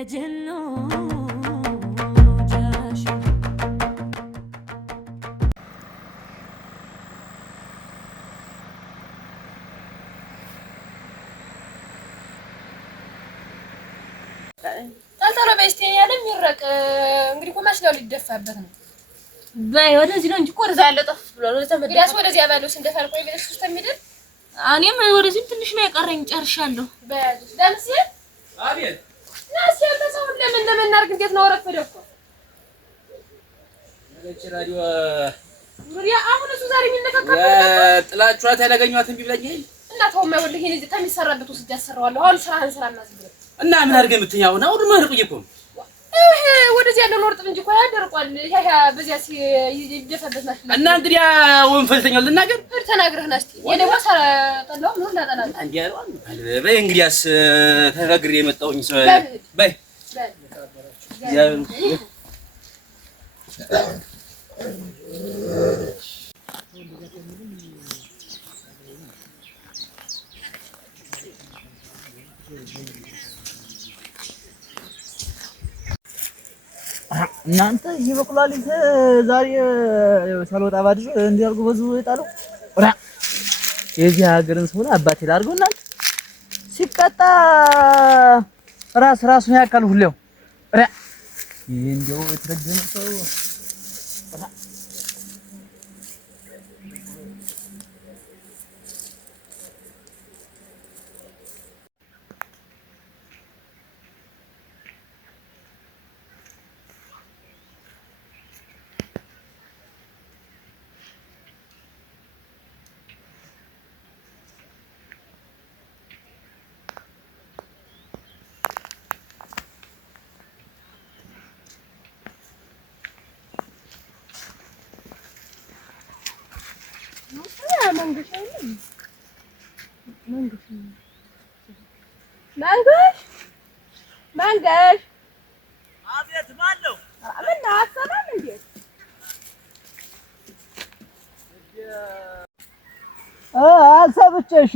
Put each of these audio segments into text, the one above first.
ደጀኖ አንተሮ በስቴን ያለም ይረቅ እንግዲህ ቆማሽ ነው ሊደፋበት ነው ባይ ወደዚህ ነው እንጂ ቆርዛ ያለ ጠፍ ብሎ ነው ተመደረ ግዳስ ወደዚህ ያባለው እንደፋል ቆይ ብለሽ ተሚደር እኔም ወደዚህ ትንሽ ነው የቀረኝ ጨርሻለሁ በያዝ ዳንስ አቤት ናስ ያለሰው ለምን እናርግ እንዴት ነው ወረፈደ እኮ ለጭ ራዲዮ ሩሪያ አሁን እሱ ዛሬ የሚነካከው ጥላችኋት ያላገኘኋት እንቢ ብለኝ እና ተውማ ወልህ ይሄን እዚህ ከሚሰራበት ውስጥ ያሰራዋለሁ አሁን ስራህን ስራና ዝም እና ምን አድርገህ የምትኛው ነው አውድ ማርቁ እኮ ወደዚህ ያለው ወርጥ እንጂ እኮ ያደርቋል ያ በዚያ ሲደፈበት ናሽ እና እንግዲህ ወንፈልተኛው ልናገር ተናግረህና እስቲ የደማ ሰራጠለው ነው እንዳጠላል አንዴ ያለው በይ እንግዲያስ ተናግሬ የመጣሁኝ ሰው በይ እናንተ ይበቅላልት ዛሬ ሳልወጣ ባድር እንዲያርጉ በዙ ይጣለው ወራ የዚህ ሀገርን ሰው አባቴ ላርገው እናንተ ሲቀጣ ራሱን ያካል ሁሌው ወራ ይሄ እንደው የተረገመ ሰው ወራ መንገሽ አቤት ማለው አብና አሰላም እንዴ አልሰብጨሽ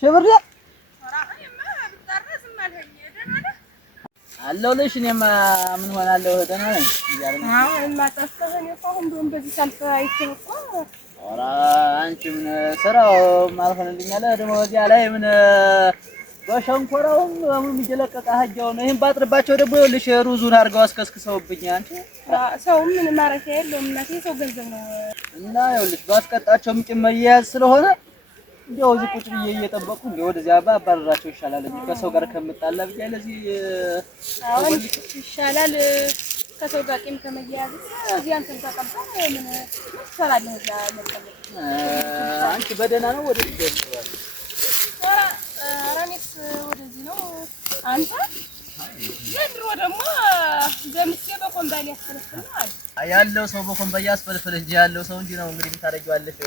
ሽብሬ አለሁልሽ እኔማ ምን ሆናለሁ ደህና ነኝ አሁን ማጣስተህን እኮ እንደውም በዚህ ሰልፍ አይቼው እኮ ኧረ አንቺ ምን ስራው ማልሆንልኝ አለ ደግሞ በዚያ ላይ ምን በሸንኮራውም ምን ይጀለቀቃ ሀጃው ነው ይሄን ባጥርባቸው ደግሞ ይኸውልሽ ሩዙን አድርገው አስከስክሰውብኝ አንቺ ሰው ምን ማረፊያ የለውም እናቴ ሰው ገንዘብ ነው እና ይኸውልሽ ባስቀጣቸው ጭምር መያዝ ስለሆነ እንደው እዚህ ቁጭ ብዬ እየጠበቁ እንደው ወደዚያ ባባረራቸው ይሻላል እንጂ ከሰው ጋር ከምጣላ ብዬ ለዚህ አሁን ይሻላል ከሰው ጋር ቂም ከመያዝ እዚህ አንተን ተቀበል ምን ትሰራለህ እዛ መቀመጥ አንቺ በደህና ነው ወደዚህ ደርሰዋል አራኔስ ወደዚህ ነው አንተ ዘንድሮ ደግሞ ደምሴ በኮምባይል ያስፈልፍልሃል ያለው ሰው በኮምባይል ያስፈልፍል እንጂ ያለው ሰው እንጂ ነው እንግዲህ ታረጋለሽ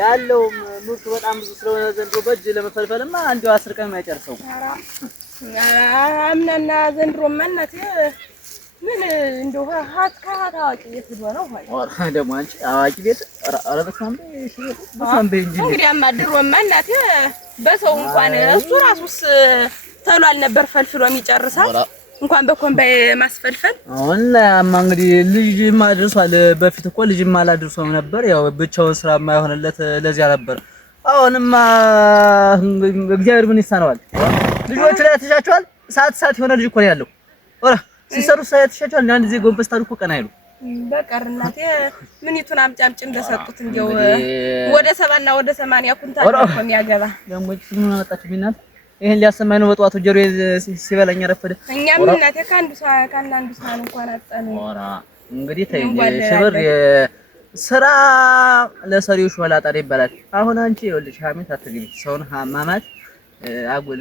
ያለው ምርቱ በጣም ብዙ ስለሆነ ዘንድሮ በእጅ ለመፈልፈልማ አንዱ 10 ቀን የማይጨርሰው አምናና ዘንድሮ ማናት ምን እንደው ሀት ታዋቂ የትዶ ነው ሆይ ደግሞ አንቺ አዋቂ ቤት ኧረ በሳምቤ እንጂ እንግዲህ አማድሮ ማናት በሰው እንኳን እሱ ራሱስ ተሏል ነበር ፈልፍሎ የሚጨርሳል እንኳን በኮምባይ ማስፈልፈል አሁን አማ እንግዲህ ልጅ ማድርሷል በፊት እኮ ልጅ ማላድርሶም ነበር ያው ብቻውን ስራ ማይሆንለት ለዚያ ነበር አሁንማ እግዚአብሔር ምን ይሳነዋል ልጆቹ ላይ ተሻቸዋል ሰዓት የሆነ ልጅ እኮ ነው ያለው ኦራ ሲሰሩ ሳይተሻቸዋል አንድ ጊዜ ጎንበስታል እኮ ቀና አይሉ በቀርናቴ ምን ይቱን አምጫምጭ እንደሰጡት እንደው ወደ 70 እና ወደ 80 ኩንታል ነው የሚያገባ ደግሞ ምን አመጣች ቢናት ይሄን ሊያሰማኝ ነው በጧቱ ጀሮ ሲበላኝ ረፈደ እኛም እናቴ ካንዱ ሰዓት እንኳን አጣን ኦራ እንግዲህ ተይኝ ሽብር ስራ ለሰሪው ሾላጣሪ ይባላል አሁን አንቺ ይኸውልሽ ሀሜት አትግቢ ሰውን ማማት አጉል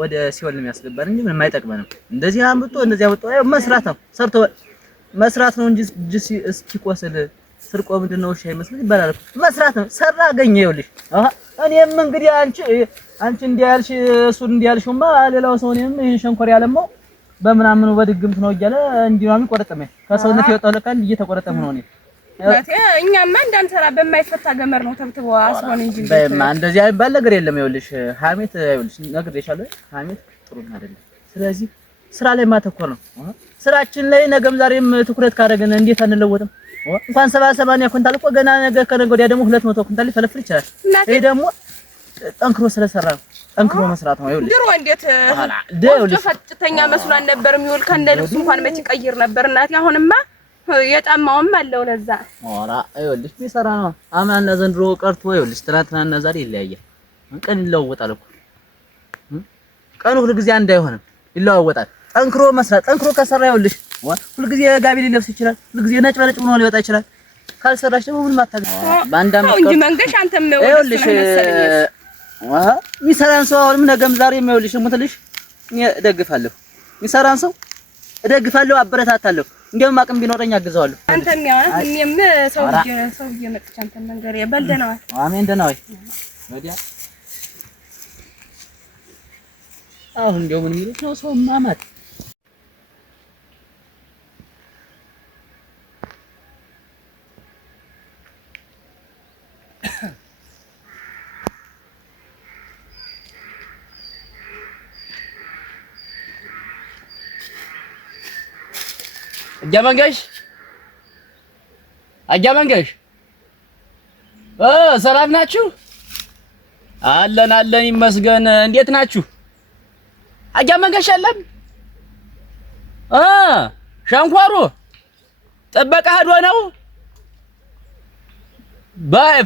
ወደ ሲኦል ነው የሚያስገባን እንጂ ምንም አይጠቅመንም እንደዚህ አምጥቶ እንደዚህ አምጥቶ መስራት ነው ሰርቶ መስራት ነው እንጂ እስኪቆስል ስርቆ ምንድነው እሺ አይመስልም ይባላል መስራት ነው ሰራ አገኘ ይኸውልሽ እኔም እንግዲህ አንቺ እንዲያልሽ እሱን እንዲያልሽማ ሌላው ሰው እኔም ይሄን ሸንኮር ያለማው በምናምኑ በድግምት ነው እያለ እንዲህ ነው የሚቆረጠመኝ ከሰውነት የወጣው ለካ እንዲህ እየተቆረጠመ ነው እኔ ማቴ እኛማ እንዳንሰራ በማይፈታ ገመር ነው ተብትቦ አስሆን እንጂ በማ እንደዚህ አይባል ነገር የለም ይኸውልሽ ሀሜት ይኸውልሽ ነግሬሻለሁ ሀሜት ጥሩ አይደለም ስለዚህ ስራ ላይ ማተኮር ነው። ስራችን ላይ ነገም ዛሬም ትኩረት ካደረግን እንዴት አንለወጥም? እንኳን 70-80 ኩንታል እኮ ገና ነገ ከነገ ወዲያ ደግሞ 200 ኩንታል ሊፈለፍል ይችላል። ይሄ ደግሞ ጠንክሮ ስለሰራ ነው። ጠንክሮ መስራት ነው። ይኸውልሽ ድሮ እንዴት ወፍጮ ፈጭተኛ መስሏን ነበር የሚውል ከነ ልብሱ እንኳን መች ቀይር ነበር እናቴ። አሁንማ የጫማውም አለው ለዛ። ኧረ ይኸውልሽ ቢሰራ ነው። አምናና ዘንድሮ ቀርቶ ይኸውልሽ ትናንትናና ዛሬ ይለያያል። ቀን ይለዋወጣል እኮ ቀኑ ሁሉ ጊዜ አንድ አይሆንም፣ ይለዋወጣል። ጠንክሮ መስራት ጠንክሮ ከሰራ ይኸውልሽ ሁሉ ጊዜ ጋቢ ሊለብስ ይችላል። ሁሉ ጊዜ ነጭ በነጭ ሆኖ ሊወጣ ይችላል። ካልሰራሽ ደግሞ ምንም አታገኝ። ባንዳ ነው እንጂ መንገሽ አንተም ነው ይኸውልሽ የሚሰራን ሰው አሁንም ነገም ዛሬም ይኸውልሽ እሙትልሽ እኔ እደግፋለሁ። የሚሰራን ሰው እደግፋለሁ፣ አበረታታለሁ። እንደውም አቅም ቢኖረኝ አግዘዋለሁ። አንተም ያው እኔም ሰው እየመጣች አንተም መንገር በልደናው። አሜን ደህና ወይ ወዲያ አሁን እንደው ምን የሚሉት ነው ሰው ማማት አጃመንገሽ ሰላም ናችሁ? አለን ይመስገን። እንዴት ናችሁ? አጃመንገሽ የለም ሸንኮሩ ጥበቃ ሄዶ ነው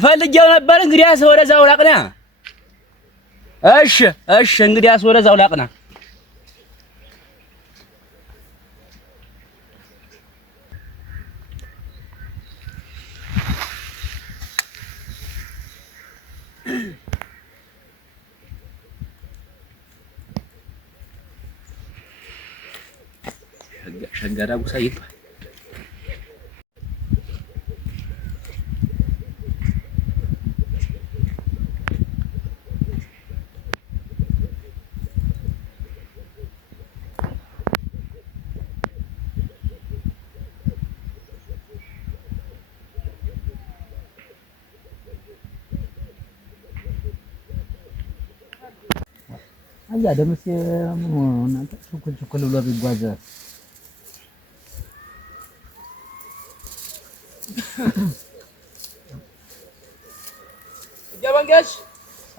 ፈልጌው ነበር። እንግዲያስ ወደዛው ላቅና። እሺ እንግዲያስ ወደዛው ላቅና። ሸንጋዳ ጉሳ ይባል አያ ደምስ ምን ሆነ እናንተ ችኩል ብሎ ቢጓዝ አጃመንገሽ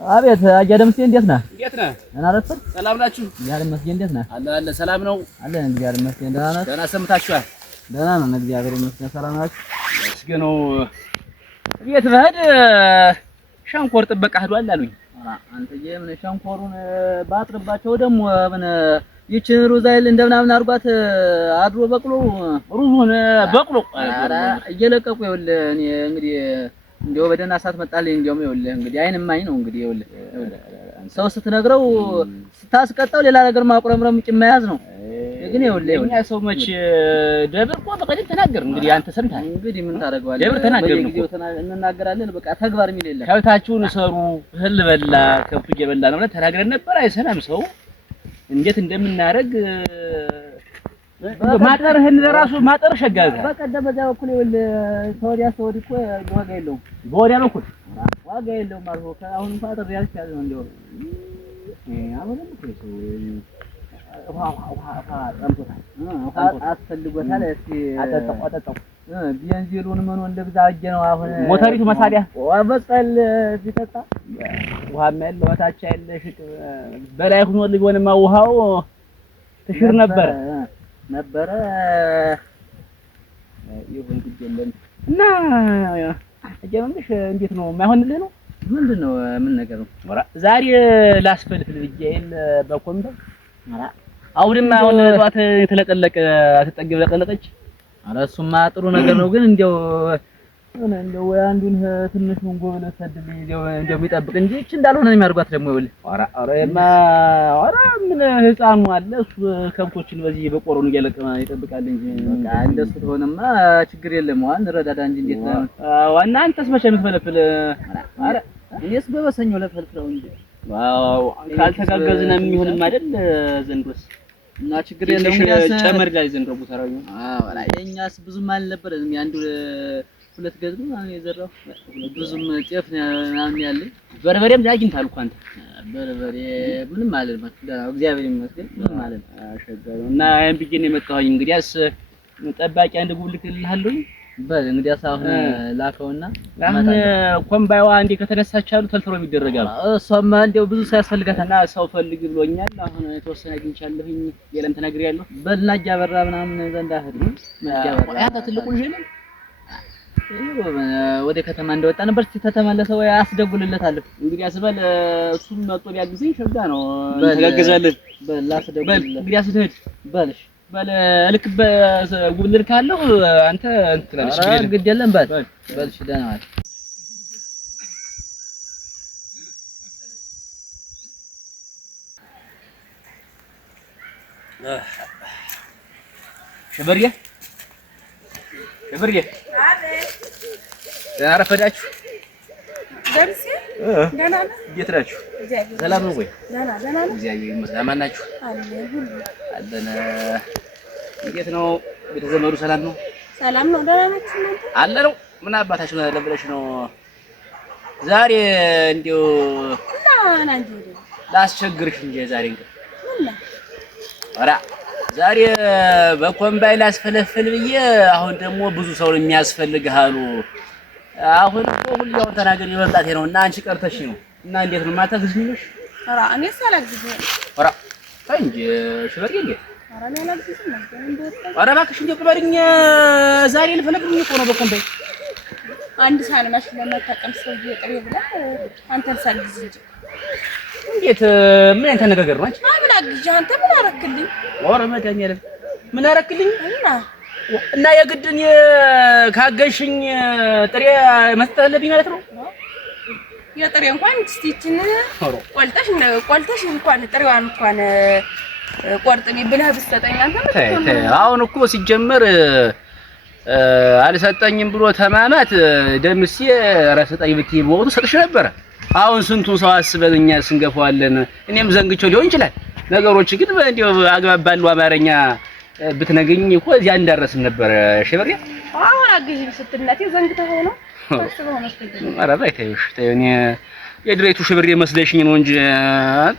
አቤት አያ ደምስ እንዴት ነህ? እንዴት ነህ? ደህና ነህ? ሰላም ናችሁ? እግዚአብሔር ይመስገን። እንዴት ነህ? አለ ሰላም ነው አለ እግዚአብሔር ይመስገን። ደህና ነህ? ደህና ሰምታችኋል? ደህና ነን እግዚአብሔር ይመስገን። ሰላም ናችሁ? እስኪ ነው ቤት በህድ ሸንኮር ጥበቃ ሄዷል አሉኝ። አንተዬ ምን ሸንኮሩን ባጥርባቸው ደግሞ ምን ይችን ሩዝ አይደል እንደምናምን አርጓት አድሮ በቅሎ ሩዙን በቅሎ ኧረ እየለቀቁ ይኸውልህ እኔ እንግዲህ እንደው በደህና ሰዓት መጣልኝ። እንደውም ይኸውልህ እንግዲህ አይንም አይን ነው እንግዲህ ይኸውልህ ሰው ስትነግረው ስታስቀጣው ሌላ ነገር ማቁረምረም ጭማያዝ ነው። ግን ይኸውልህ እኛ ሰው መች ደብር እኮ በቀደም ተናገር እንግዲህ አንተ ሰምተሃል። እንግዲህ ምን ታደርገዋለህ? ደብር ተናገር እንናገራለን። በቃ ተግባር የሚል የለም። ከብታችሁን ሰሩ እህል በላ ከብቱ እየበላ ነው ብለን ተናግረን ነበር። አይሰማም ሰው እንዴት እንደምናደርግ ማጠርህን ለራሱ ማጠር ሸጋጋ በቀደም በዛ በኩል ይኸውልህ ተወዲያ እኮ ዋጋ የለውም። በወዲያ በኩል ዋጋ የለውም ማለት ነው። አሁን እንኳን አጥር ያልቻለ ነው እንደው አሁን አስፈልጎታል። እስኪ አጠጣው ቤንዚሉን ምኑን ልብዛ አጀ ነው አሁን ሞተሪቱ መሳሪያ ወበቀል ቢጠጣ ውሃማ ያለው ታች ያለ ሽቅ በላይ ሆኖ ሊሆንማ ውሃው ትሽር ነበረ ይሁን ግድ የለም እና አጀምንሽ እንዴት ነው የማይሆንልህ ነው? ምንድነው ምን ነገር ነው? ዛሬ ላስፈልፍል ብዬሽ በኮምፒውተር አሁንማ አሁን ጧት የተለቀለቀ አትጠግብ ለቀለቀች። ኧረ እሱማ ጥሩ ነገር ነው። ግን እንደው አንዱን ትንሹን ጎበለ ሰድልኝ እንደው የሚጠብቅ እንጂ እቺ እንዳልሆነ ነው የሚያርጓት ደግሞ ይኸውልህ። ኧረ ምን ህፃኑ አለ እሱ ከብቶችን በዚህ በቆሮኑ እያለቀመ ይጠብቃል እንጂ በቃ እንደሱ ተሆነማ ችግር የለም። ዋን ረዳዳ እንጂ እንዴት ነው? ዋና አንተስ መቼ የምትፈለፍል? ኧረ እኔስ በበሰኞ ለፈልፍለው እንጂ ዋው ካልተጋገዝን የሚሆንም አይደል ዘንድሮስ እና ችግር የለም። እንግዲያስ ጨመር ላይ ዘንድሮ ቡታራው የኛስ ብዙም አልነበረም። አንዱ ሁለት ገዝ ነው የዘራው ብዙም ጤፍ ምናምን ያለኝ በርበሬም አግኝታል እኮ አንተ በርበሬ ምንም ማለት ነው እግዚአብሔር ይመስገን ምንም ማለት አሸጋው እና አይን ቢገኝ የመጣሁኝ እንግዲያስ ጠባቂ አንድ ጉልክልሃለሁ በል እንግዲያስ አሁን ላከውና አሁን ኮምባይዋ እንዴ ከተነሳች አሉ ተልተሮ ይደረጋል እሷማ እንደው ብዙ ሰው ያስፈልጋታልና ሰው ፈልግ ብሎኛል አሁን የተወሰነ አግኝቻለሁኝ የለም ተናግሬያለሁ በልና አጃበራ ምናምን ዘንዳ ሄዱ አጃበራ ያታ ትልቁ ልጅ ነው ወደ ከተማ እንደወጣ ነበር ተተመለሰው ያስደጉልለታለሁ እንግዲህ አስበል እሱም መጥቶ ቢያግዘኝ ሸጋ ነው ተጋግዛለን በል አስደጉልለት እንግዲህ አስደድ በልሽ በል ልክ በጉልል ካለው አንተ እንትላልሽ ግድ የለም በል በልሽ ደህና ማለት ሸበርዬ አረፈዳችሁ ደርሲ ደህና ነህ እንዴት ናችሁ ሰላም ነው ወይ ደህና ነው እግዚአብሔር ይመስገን አማን ናችሁ አለን እንዴት ነው ቤተዘመዱ ሰላም ነው ደህና ናችሁ እናንተ አለ ነው ምን አባታችሁ ለብለሽ ነው ዛሬ እንዴው እና አንቺ ላስቸግርሽ እንጂ ዛሬ እንግዲህ ምን ኧረ ዛሬ በኮምባይ ላስፈለፍል ብዬ አሁን ደግሞ ብዙ ሰው የሚያስፈልግህ አሉ አሁን ሁሉም ተናገር ይወጣቴ ነውና አንቺ ቀርተሽ ነው እና እንዴት ነው ማታግዝኝሽ ኧረ እኔ ሳላግዝ ኧረ እንጂ ሽበርዬ እንዴ ኧረ እኔ አላግዝም እንዴ ኧረ እባክሽ እንዴ ቅበርኝ ዛሬ ልፈለግኝ እኮ ነው በኮምባይ አንድ ሳን ማሽን ለማታቀም ሰው ይጥሪ ብላ አንተን ሳግዝ እንጂ እንዴት ምን አይነት ነገር ነው አንቺ ምን አግዥ አንተ ምን አረክልኝ ኧረ መድኃኒዓለም ምን አረክልኝ እና የግድን ካገሽኝ ጥሬ መስጠት አለብኝ ማለት ነው የጥሬ እንኳን እስቲችን ቆልተሽ እንኳን ጥሬዋን እንኳን ቆርጥሚ ብለህ ብትሰጠኝ አንተ ምን አሁን እኮ ሲጀመር አልሰጠኝም ብሎ ተማማት ደምሴ ረሰጠኝ ብትይ በወጡ ሰጥሽ ነበር አሁን ስንቱን ሰው አስበልኛ ስንገፋዋለን እኔም ዘንግቼው ሊሆን ይችላል ነገሮች ግን እንደው አግባብ ባለው አማርኛ ብትነግኝ እኮ እዚያ እንዳረስን ነበር ሸበርዬ አሁን አግዥኝ ስትነቴ ዘንግተህ ነው ታስበው ነው ኧረ ባይታዩሽ ታዩኝ የድሬቱ ሸበርዬ መስለሽኝ ነው እንጂ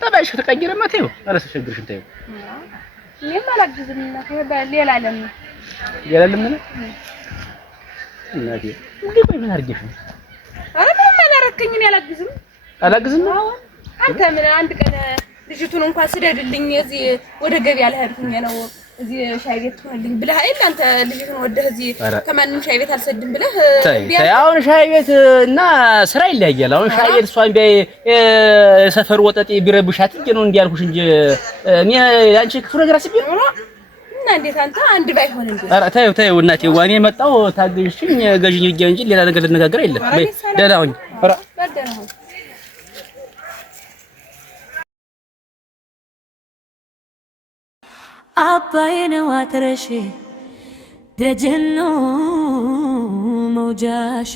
ጠባይሽ ተቀየረ ማተው ኧረ ተሸግርሽን ታዩ እኔም አላግዝም እና ሌላ ለምን እናቴ እንዴት ምን አርገሽ ነው ኧረ ምንም አላረከኝ እኔ አላግዝም አንተ ምን አንድ ቀን ልጅቱን እንኳን ስደድልኝ እዚህ ወደ ገበያ ልሄድኩኝ ነው እዚህ ሻይ ቤት ሆነልኝ ብለህ አይደል አንተ ልጅቱን ወደህ እዚህ ከማንም ሻይ ቤት አልሰድም ብለህ አሁን ሻይ ቤት እና ስራ ይለያያል አሁን ሻይ ቤት እሷን ቢያይ ሰፈር ወጠጤ ቢረብሻት እንጂ ነው እንዲያልኩሽ እንጂ እኔ አንቺ ክፉ ነገር አስቤ እና እንዴት አንተ አንድ ባይሆን እንዴ ኧረ ታዩ እናቴ ዋኔ መጣው ታገኝሽኝ ገዥኝ ይገኝ እንጂ ሌላ ነገር ልነጋገር የለም ደህና ሁኝ ኧረ ደህና ሁኝ አባዬን ዋትረሽ ደጀኖ መውጃሽ